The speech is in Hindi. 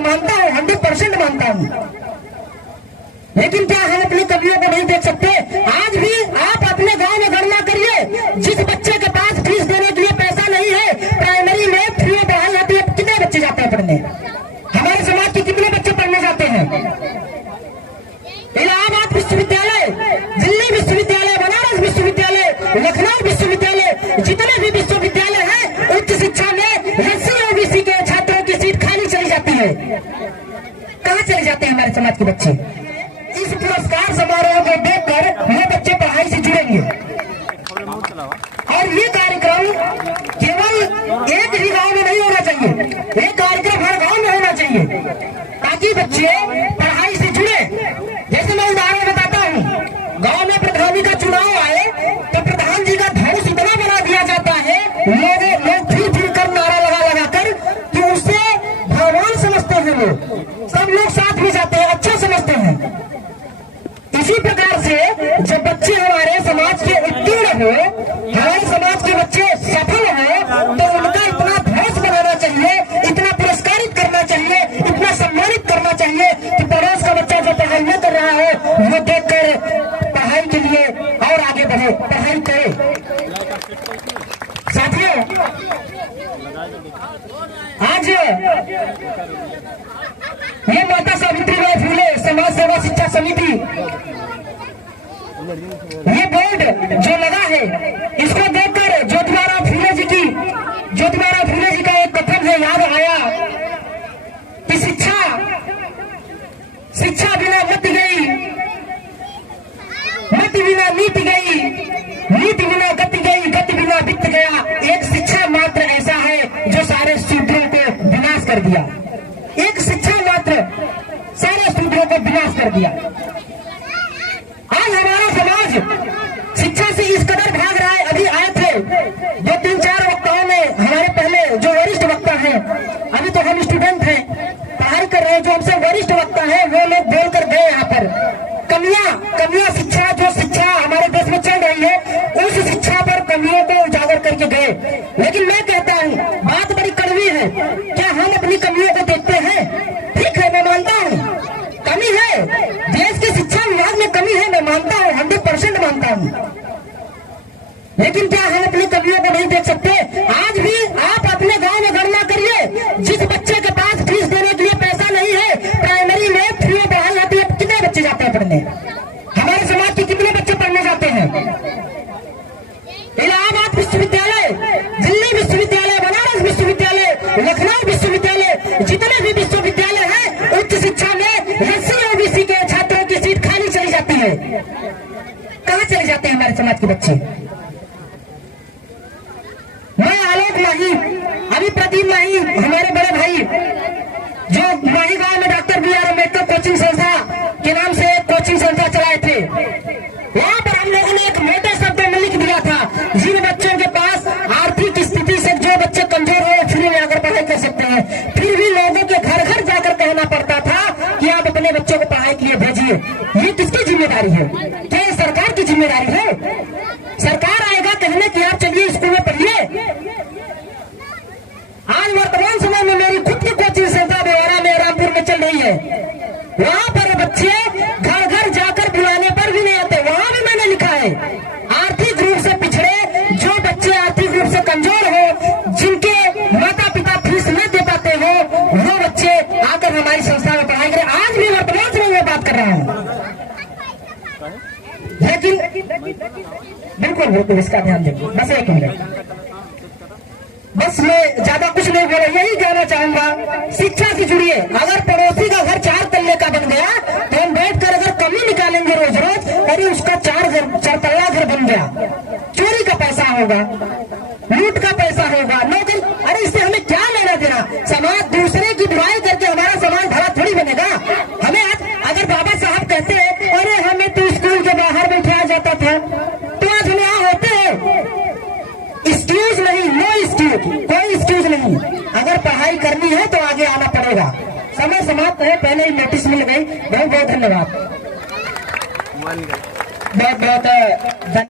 मैं मानता हूँ, 100% मानता हूँ। लेकिन क्या हम अपनी कमियों को नहीं देख सकते? आज भी आप अपने गांव में गणना करिए, जिस बच्चे के पास फीस देने के लिए पैसा नहीं है, प्राइमरी में फ्री में पढ़ाई जाती है, कितने बच्चे जाते हैं पढ़ने? हमारे समाज के कितने बच्चे पढ़ने जाते हैं? इलाहाबाद विश्वविद्यालय, दिल्ली विश्वविद्यालय, बनारस विश्वविद्यालय, लखनऊ विश्वविद्यालय, जितने भी विश्वविद्यालय हैं, उच्च शिक्षा में एससी ओबीसी के छात्रों की सीट खाली चली जाती है। कहाँ चले जाते हैं हमारे समाज के बच्चे? इस पुरस्कार समारोह को देखकर ये बच्चे पढ़ाई से जुड़ेंगे। और ये कार्यक्रम केवल एक ही गांव में नहीं होना चाहिए, ये कार्यक्रम हर गांव में होना चाहिए, ताकि बच्चे पढ़ाई से जुड़े। जैसे मैं उदाहरण बताता हूँ, गांव में प्रधानी का चुनाव आए तो प्रधान जी का धनुष इतना बना दिया जाता है, लोग फिर कर नारा लगा कर कि उसे भगवान समझते हैं, लोग सब लोग साथ में जाते हैं, अच्छा समझते हैं। इसी प्रकार से जब बच्चे हमारे समाज के उत्तीर्ण हो, हमारे समाज के बच्चे सफल हो, तो उनका इतना ध्वज बनाना चाहिए, इतना पुरस्कारित करना चाहिए, इतना सम्मानित करना चाहिए कि पड़ोस का बच्चा जो पढ़ाई नहीं कर रहा है वो देखकर पढ़ाई के लिए और आगे बढ़े, पढ़ाई करे। साथियों, आज ये माता सावित्रीबाई फुले समाज सेवा शिक्षा समिति, ये बोर्ड जो लगा है, इसको देखकर ज्योतिबा फुले जी का एक कथन है याद आया कि शिक्षा बिना मत गई, मत बिना नीत गई, नीत बिना गति गई, गति बिना वित्त गया। एक शिक्षा मात्र ऐसा है जो सारे शूद्रों को विनाश कर दिया, एक शिक्षा मात्र सारे शूद्रों को विनाश कर दिया। आज हमारा समाज शिक्षा से इस कदर भाग रहा है। अभी आए थे 2-3-4 वक्ताओं में, हमारे पहले जो वरिष्ठ वक्ता हैं, अभी तो हम स्टूडेंट हैं, पढ़ाई कर रहे हैं, जो हमसे वरिष्ठ वक्ता है वो लोग बोलकर गए यहाँ पर कमियां शिक्षा, जो शिक्षा हमारे देश में चल रही है, उस शिक्षा पर कमियों को उजागर करके गए। लेकिन मैं कहता हूँ बात बड़ी कड़वी है, क्या हम अपनी कमियों को देखते हैं? ठीक है, मैं मानता हूँ कमी है, देश के शिक्षा विभाग में कमी है, मैं मानता हूँ, 100% मानता हूँ। लेकिन क्या हम अपनी कमियों को नहीं देख सकते? आज भी आप अपने गांव में गणना करिए, जिस बच्चे के पास फीस देने के लिए पैसा नहीं है, प्राइमरी में फ्री में पढ़ाई जाती है, कितने बच्चे जाते हैं पढ़ने? हमारे समाज के कितने बच्चे पढ़ने जाते हैं? इलाहाबाद विश्वविद्यालय, दिल्ली विश्वविद्यालय, बनारस विश्वविद्यालय, लखनऊ विश्वविद्यालय, जितने भी विश्वविद्यालय हैं, उच्च शिक्षा में एससी ओबीसी के छात्रों की सीट खाली चली जाती है। कहाँ चले जाते हैं हमारे समाज के बच्चे? मैं आलोक माही, अभी प्रदीप माही, हमारे बड़े भाई जो माही गांव में doctor B R Ambedkar coaching संस्था के नाम से एक कोचिंग संस्था चलाए थे, वहां पर हम लोगों ने एक मोटे शब्दों में लिख दिया था, जिन बच्चों के पास आर्थिक स्थिति से जो बच्चे कमजोर हो फ्री में आकर पढ़ाई कर सकते हैं। फिर भी लोगों के घर घर जाकर कहना पड़ता था कि आप अपने बच्चों को पढ़ाई के लिए भेजिए। ये किसकी जिम्मेदारी है? क्या ये सरकार की जिम्मेदारी है? सरकार आएगा कहने की आप चलिए स्कूल में पढ़िए। आज वर्तमान समय में मेरी खुद की कोचिंग संस्था बेवारा में रामपुर में चल रही है, वहां पर बच्चे घर घर जाकर बुलाने पर भी नहीं आते। वहां भी मैंने लिखा है, आर्थिक रूप से पिछड़े जो बच्चे आर्थिक रूप से कमजोर हो, जिनके माता पिता फीस न दे पाते हो, वो बच्चे आकर हमारी संस्था में पढ़ाई करें। आज भी वर्तमान समय में बात कर रहा हूँ, लेकिन बिल्कुल इसका ध्यान देंगे। बस एक मिनट, बस मैं ज्यादा कुछ नहीं बोला, यही कहना चाहूंगा, शिक्षा से जुड़िए। अगर पड़ोसी का घर 4 तल्ले का बन गया तो हम बैठकर अगर कमी निकालेंगे रोज रोज, अरे उसका 4 तल्ला घर बन गया, चोरी का पैसा होगा, लूट का पैसा होगा, नौकरी, अरे इससे हमें क्या लेना देना? समाज दूसरे की बुराई करके हमारा समाज भला थोड़ी बनेगा। हमें आज अगर बाबा साहब कहते हैं अरे हमें तो स्कूल के बाहर बैठाया जाता था, तो आज हम यहाँ होते हैं। एक्सक्यूज नहीं, नो एक्सक्यूज, कोई एक्सक्यूज नहीं। अगर पढ़ाई करनी है तो आगे आना पड़ेगा। समय समाप्त है, पहले ही नोटिस मिल गई। बहुत बहुत धन्यवाद। बहुत बहुत